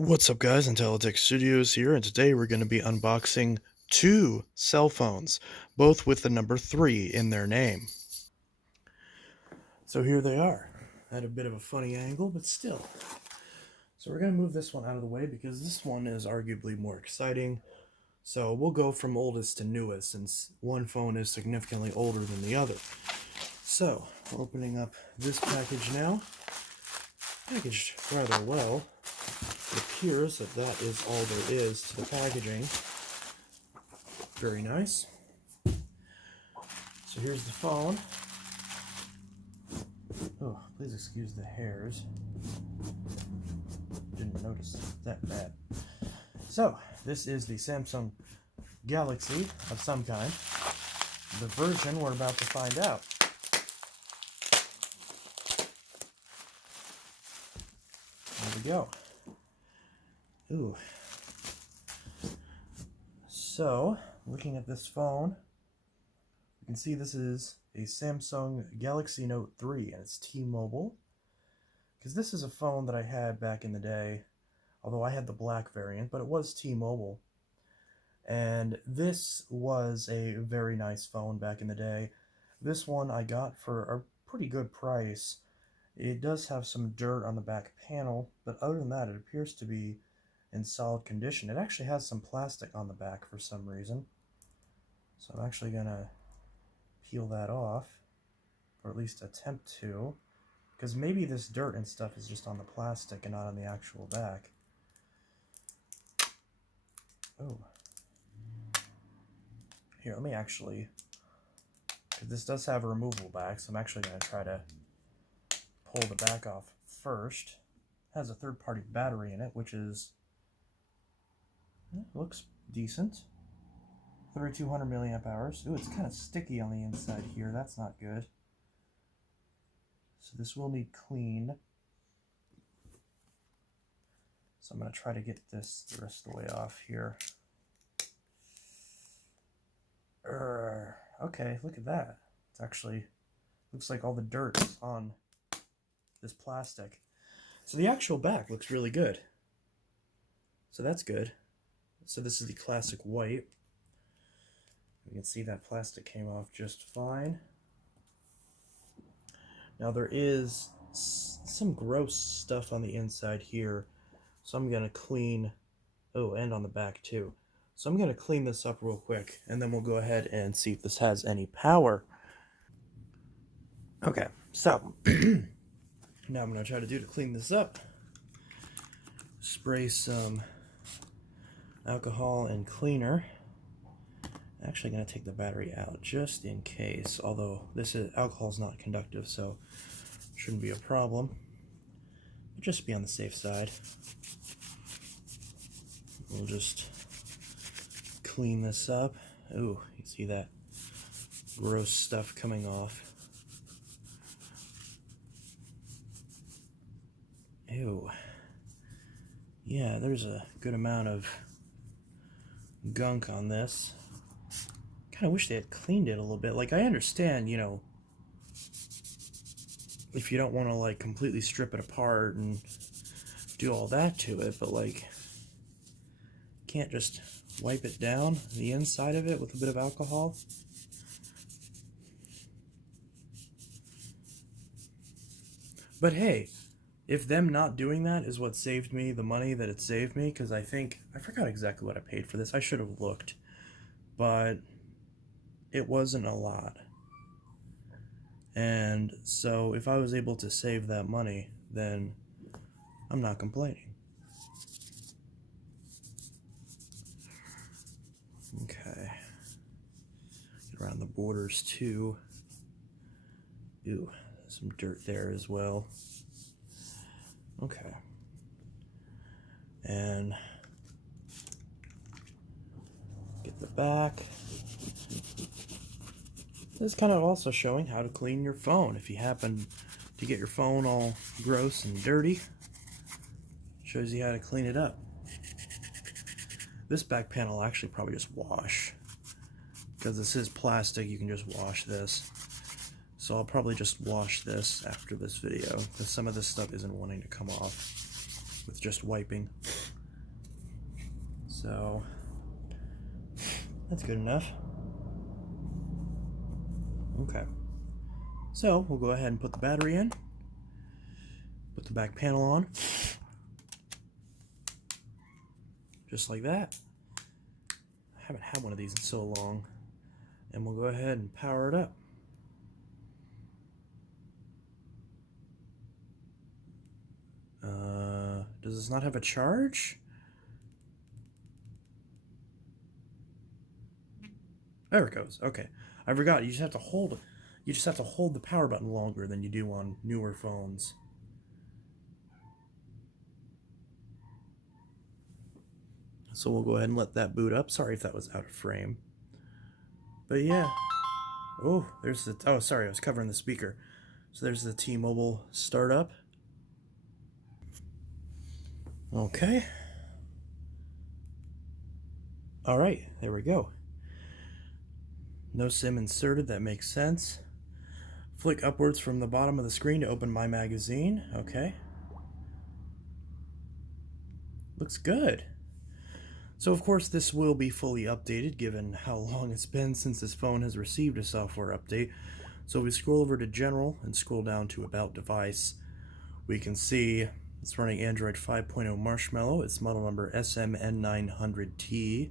What's up guys, Untitled Studios here, and today we're going to be unboxing two cell phones, both with the number 3 in their name. So here they are, at a bit of a funny angle, but still. So we're going to move this one out of the way because this one is arguably more exciting. So we'll go from oldest to newest since one phone is significantly older than the other. So, opening up this package now. Packaged rather well. It appears that that is all there is to the packaging. Very nice. So here's the phone. Oh, please excuse the hairs. Didn't notice that bad. So, this is the Samsung Galaxy of some kind. The version we're about to find out. There we go. Ooh. So, looking at this phone, you can see this is a Samsung Galaxy Note 3, and it's T-Mobile. Because this is a phone that I had back in the day, although I had the black variant, but it was T-Mobile. And this was a very nice phone back in the day. This one I got for a pretty good price. It does have some dirt on the back panel, but other than that, it appears to be in solid condition. It actually has some plastic on the back for some reason. So I'm actually going to peel that off, or at least attempt to, because maybe this dirt and stuff is just on the plastic and not on the actual back. Oh. Here, let me actually, this does have a removable back, so I'm actually going to try to pull the back off first. It has a third-party battery in it, which is, looks decent. 3200 milliamp hours. Ooh, it's kind of sticky on the inside here. That's not good. So this will need cleaned. So I'm going to try to get this the rest of the way off here. Okay, look at that. It's actually, looks like all the dirt's on this plastic. So the actual back looks really good. So that's good. So this is the classic white. You can see that plastic came off just fine. Now there is some gross stuff on the inside here, so I'm going to clean, oh, and on the back too. So I'm going to clean this up real quick, and then we'll go ahead and see if this has any power. Okay, so now I'm going to try to clean this up. Spray some alcohol and cleaner. I'm actually going to take the battery out just in case, although this is alcohol is not conductive, so shouldn't be a problem. But just be on the safe side. We'll just clean this up. Ooh, you can see that gross stuff coming off. Ew. Yeah, there's a good amount of gunk on this. Kind of wish they had cleaned it a little bit. Like, I understand, you know, if you don't want to, like, completely strip it apart and do all that to it, but, like, can't just wipe it down, the inside of it, with a bit of alcohol. But hey, if them not doing that is what saved me the money that it saved me, because I forgot exactly what I paid for this. I should have looked, but it wasn't a lot. And so if I was able to save that money, then I'm not complaining. Okay. Get around the borders too. Ew, some dirt there as well. Okay. And get the back. This is kind of also showing how to clean your phone. If you happen to get your phone all gross and dirty, shows you how to clean it up. This back panel will actually probably just wash. Because this is plastic, you can just wash this. So I'll probably just wash this after this video, because some of this stuff isn't wanting to come off with just wiping. So that's good enough. Okay. So we'll go ahead and put the battery in. Put the back panel on. Just like that. I haven't had one of these in so long. And we'll go ahead and power it up. Does this not have a charge? There it goes. Okay. I forgot. You just have to hold the power button longer than you do on newer phones. So we'll go ahead and let that boot up. Sorry if that was out of frame. But yeah. Oh, there's the... Oh, sorry. I was covering the speaker. So there's the T-Mobile startup. Okay. Alright, there we go. No SIM inserted, that makes sense. Flick upwards from the bottom of the screen to open My Magazine. Okay. Looks good. So of course this will be fully updated given how long it's been since this phone has received a software update. So if we scroll over to General and scroll down to About Device, we can see it's running Android 5.0 Marshmallow. It's model number SMN900T.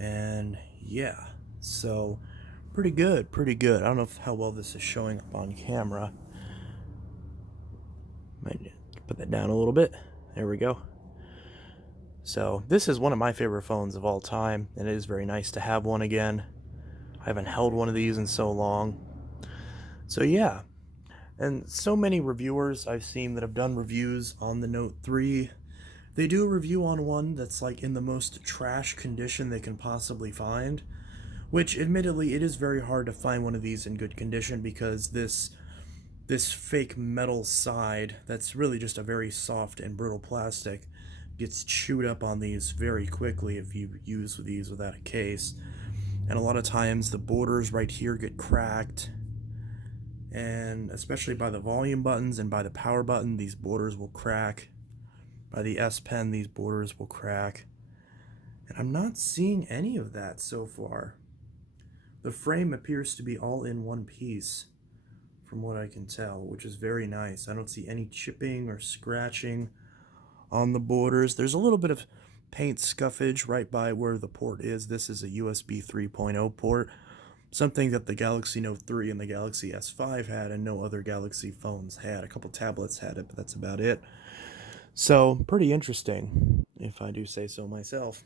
And yeah, so pretty good, pretty good. I don't know how well this is showing up on camera. Might put that down a little bit. There we go. So this is one of my favorite phones of all time, and it is very nice to have one again. I haven't held one of these in so long. So yeah, and so many reviewers I've seen that have done reviews on the Note 3, they do a review on one that's like in the most trash condition they can possibly find, which admittedly it is very hard to find one of these in good condition because this fake metal side that's really just a very soft and brittle plastic gets chewed up on these very quickly if you use these without a case. And a lot of times the borders right here get cracked, and especially by the volume buttons and by the power button, these borders will crack. By the S Pen, these borders will crack. And I'm not seeing any of that so far. The frame appears to be all in one piece, from what I can tell, which is very nice. I don't see any chipping or scratching on the borders. There's a little bit of paint scuffage right by where the port is. This is a USB 3.0 port, something that the Galaxy Note 3 and the Galaxy S5 had and no other Galaxy phones had. A couple tablets had it, but that's about it. So, pretty interesting, if I do say so myself.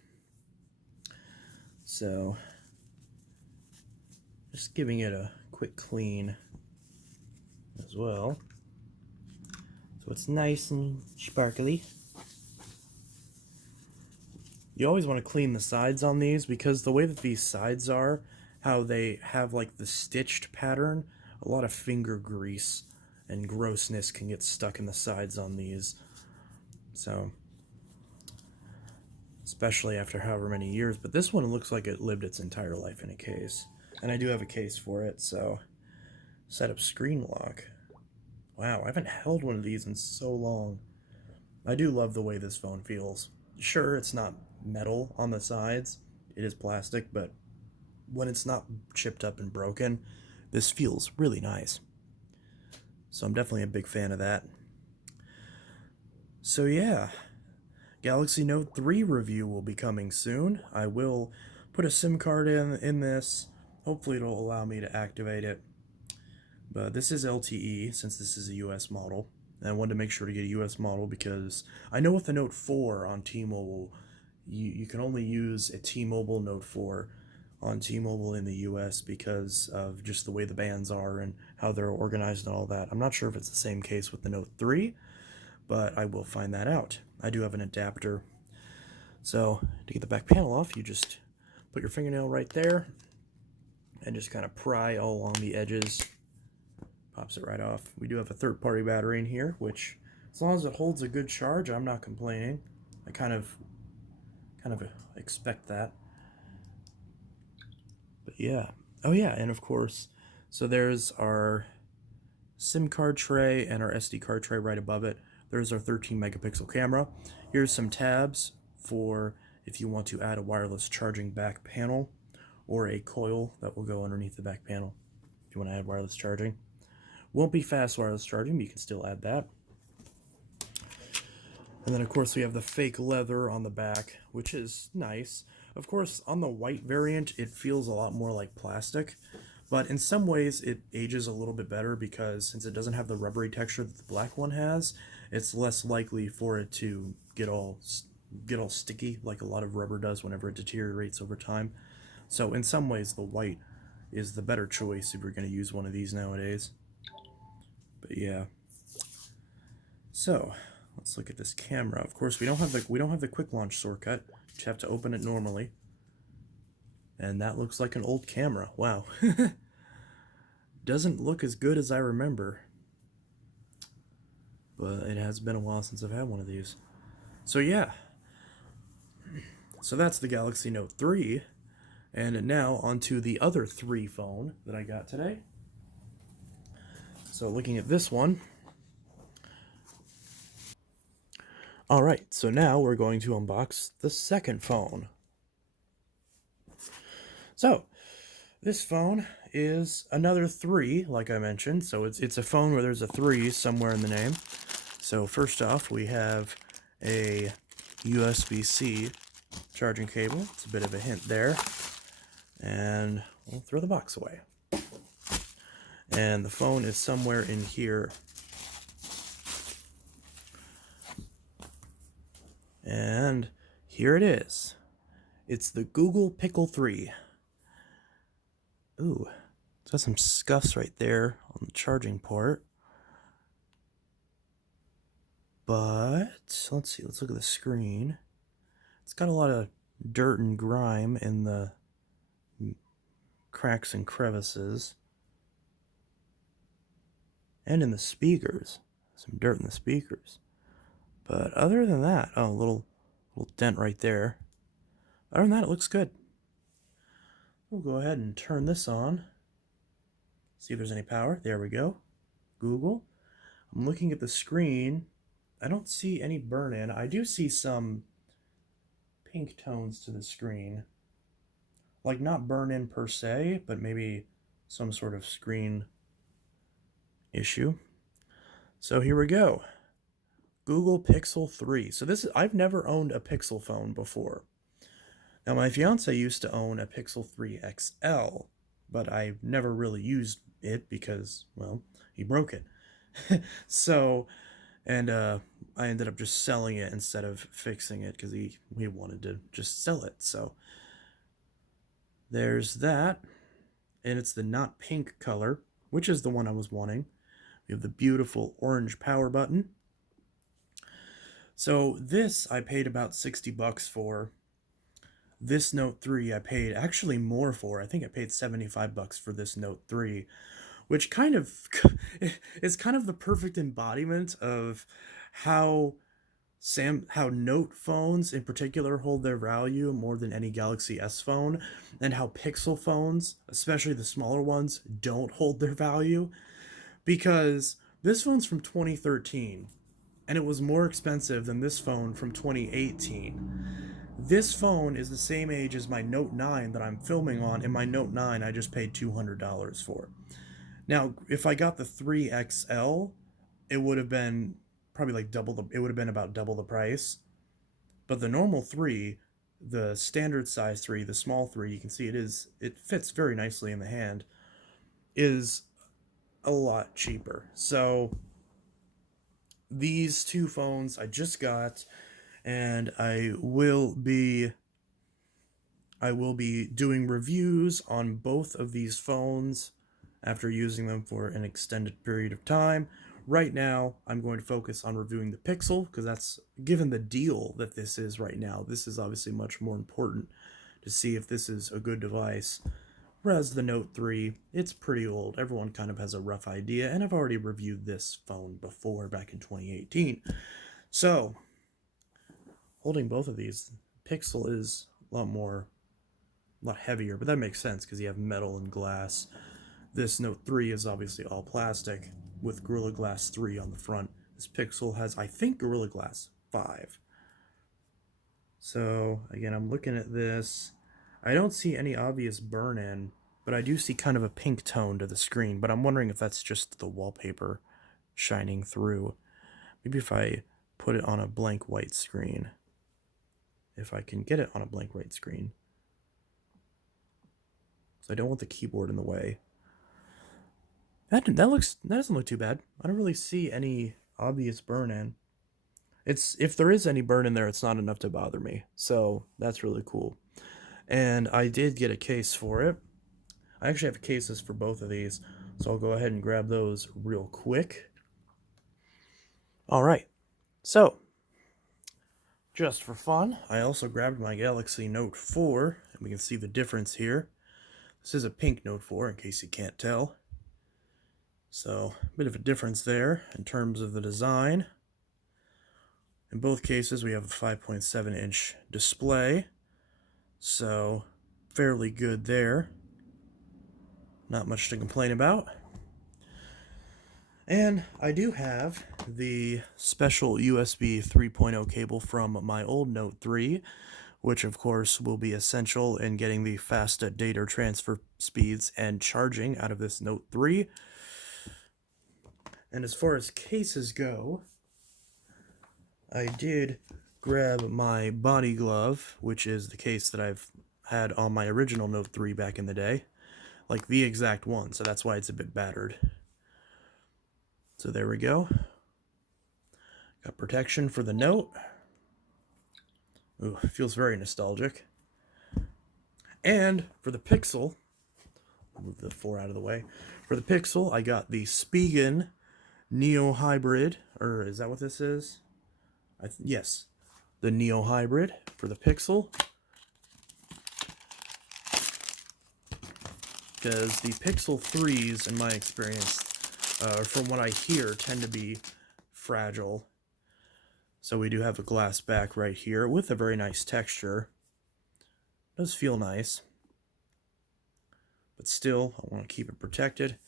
So, just giving it a quick clean as well. So it's nice and sparkly. You always want to clean the sides on these because the way that these sides are, how they have like the stitched pattern, a lot of finger grease and grossness can get stuck in the sides on these. So, especially after however many years. But this one looks like it lived its entire life in a case. And I do have a case for it, so set up screen lock. Wow, I haven't held one of these in so long. I do love the way this phone feels. Sure, it's not metal on the sides. It is plastic, but when it's not chipped up and broken, this feels really nice. So I'm definitely a big fan of that. So yeah, Galaxy Note 3 review will be coming soon. I will put a SIM card in this. Hopefully it'll allow me to activate it. But this is LTE, since this is a US model. And I wanted to make sure to get a US model because I know with the Note 4 on T-Mobile, you can only use a T-Mobile Note 4 on T-Mobile in the US because of just the way the bands are and how they're organized and all that. I'm not sure if it's the same case with the Note 3, but I will find that out. I do have an adapter. So to get the back panel off, you just put your fingernail right there and just kind of pry all along the edges. Pops it right off. We do have a third-party battery in here, which as long as it holds a good charge, I'm not complaining. I kind of expect that. But yeah. Oh yeah, and of course, so there's our SIM card tray and our SD card tray right above it. There's our 13 megapixel camera. Here's some tabs for if you want to add a wireless charging back panel or a coil that will go underneath the back panel if you want to add wireless charging. Won't be fast wireless charging, but you can still add that. And then, of course, we have the fake leather on the back, which is nice. Of course, on the white variant, it feels a lot more like plastic. But in some ways, it ages a little bit better because since it doesn't have the rubbery texture that the black one has, it's less likely for it to get all sticky like a lot of rubber does whenever it deteriorates over time. So in some ways, the white is the better choice if you're going to use one of these nowadays. But yeah. So let's look at this camera. Of course, we don't have the quick launch shortcut. You just have to open it normally. And that looks like an old camera. Wow. Doesn't look as good as I remember. But it has been a while since I've had one of these. So yeah. So that's the Galaxy Note 3. And now onto the other 3 phone that I got today. So looking at this one. Alright, so now we're going to unbox the second phone. So, this phone is another 3, like I mentioned. So it's a phone where there's a 3 somewhere in the name. So first off, we have a USB-C charging cable. It's a bit of a hint there. And we'll throw the box away. And the phone is somewhere in here. And here it is. It's the Google Pixel 3. Ooh, it's got some scuffs right there on the charging port. But, let's see, let's look at the screen. It's got a lot of dirt and grime in the cracks and crevices. And in the speakers. Some dirt in the speakers. But other than that, oh, a little dent right there. Other than that, it looks good. We'll go ahead and turn this on. See if there's any power. There we go. Google. I'm looking at the screen. I don't see any burn-in. I do see some pink tones to the screen. Like, not burn-in per se, but maybe some sort of screen issue. So here we go. Google Pixel 3. So I've never owned a Pixel phone before. Now, my fiance used to own a Pixel 3 XL, but I've never really used it because, well, he broke it. So, and I ended up just selling it instead of fixing it because he wanted to just sell it. So, there's that. And it's the not pink color, which is the one I was wanting. We have the beautiful orange power button. So this I paid about $60 for. This Note 3 I paid actually more for. I think I paid $75 for this Note 3, which kind of is kind of the perfect embodiment of how Note phones in particular hold their value more than any Galaxy S phone, and how Pixel phones, especially the smaller ones, don't hold their value, because this phone's from 2013 and it was more expensive than this phone from 2018. This phone is the same age as my Note 9 that I'm filming on, and my Note 9 I just paid $200 for. Now, if I got the 3XL, it would have been probably like it would have been about double the price. But the normal 3, the standard size 3, the small 3, you can see it fits very nicely in the hand, is a lot cheaper. So these 2 phones I just got, and I will be doing reviews on both of these phones after using them for an extended period of time. Right now, I'm going to focus on reviewing the Pixel, because that's, given the deal that this is right now, this is obviously much more important to see if this is a good device. Whereas the Note 3, it's pretty old. Everyone kind of has a rough idea, and I've already reviewed this phone before, back in 2018. So, holding both of these, Pixel is a lot heavier, but that makes sense because you have metal and glass. This Note 3 is obviously all plastic with Gorilla Glass 3 on the front. This Pixel has, I think, Gorilla Glass 5. So again, I'm looking at this. I don't see any obvious burn-in, but I do see kind of a pink tone to the screen, but I'm wondering if that's just the wallpaper shining through. Maybe if I put it on a blank white screen. If I can get it on a blank white screen. So I don't want the keyboard in the way. That doesn't look too bad. I don't really see any obvious burn-in. If there is any burn in there, it's not enough to bother me. So that's really cool. And I did get a case for it. I actually have cases for both of these, so I'll go ahead and grab those real quick. All right, so just for fun, I also grabbed my Galaxy Note 4, and we can see the difference here. This is a pink Note 4, in case you can't tell. So, a bit of a difference there in terms of the design. In both cases, we have a 5.7-inch display, so fairly good there. Not much to complain about. And I do have the special USB 3.0 cable from my old Note 3, which of course will be essential in getting the fast data transfer speeds and charging out of this Note 3. And as far as cases go, I did grab my body glove, which is the case that I've had on my original Note 3 back in the day. Like the exact one, so that's why it's a bit battered. So there we go. Got protection for the Note. Ooh, feels very nostalgic. And for the Pixel, I'll move the 4 out of the way. For the Pixel, I got the Spigen Neo Hybrid, or is that what this is? Yes, the Neo Hybrid for the Pixel. Because the Pixel 3s, in my experience, from what I hear, tend to be fragile. So we do have a glass back right here with a very nice texture. It does feel nice. But still, I want to keep it protected.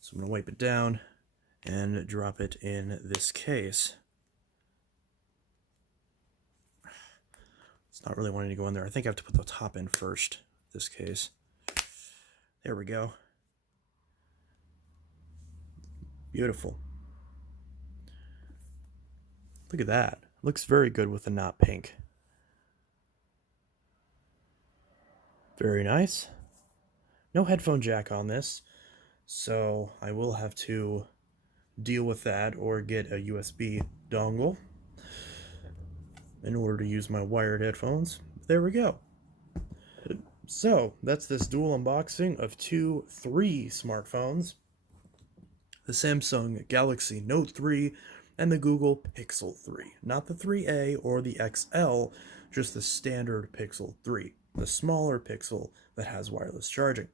So I'm going to wipe it down and drop it in this case. It's not really wanting to go in there. I think I have to put the top in first, this case. There we go. Beautiful. Look at that. Looks very good with the not pink. Very nice. No headphone jack on this, so I will have to deal with that or get a USB dongle in order to use my wired headphones. There we go. So, that's this dual unboxing of 3 smartphones. The Samsung Galaxy Note 3 and the Google Pixel 3. Not the 3A or the XL, just the standard Pixel 3. The smaller Pixel that has wireless charging.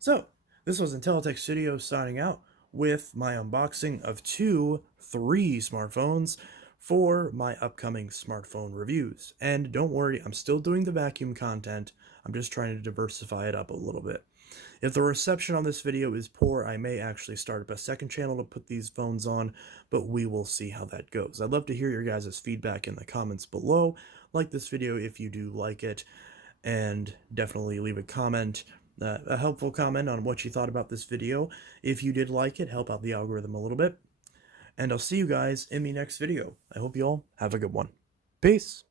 So, this was Intelitech Studio signing out with my unboxing of 3 smartphones for my upcoming smartphone reviews. And don't worry, I'm still doing the vacuum content. I'm just trying to diversify it up a little bit. If the reception on this video is poor, I may actually start up a second channel to put these phones on, but we will see how that goes. I'd love to hear your guys' feedback in the comments below. Like this video if you do like it, and definitely leave a comment, a helpful comment on what you thought about this video. If you did like it, help out the algorithm a little bit. And I'll see you guys in the next video. I hope you all have a good one. Peace!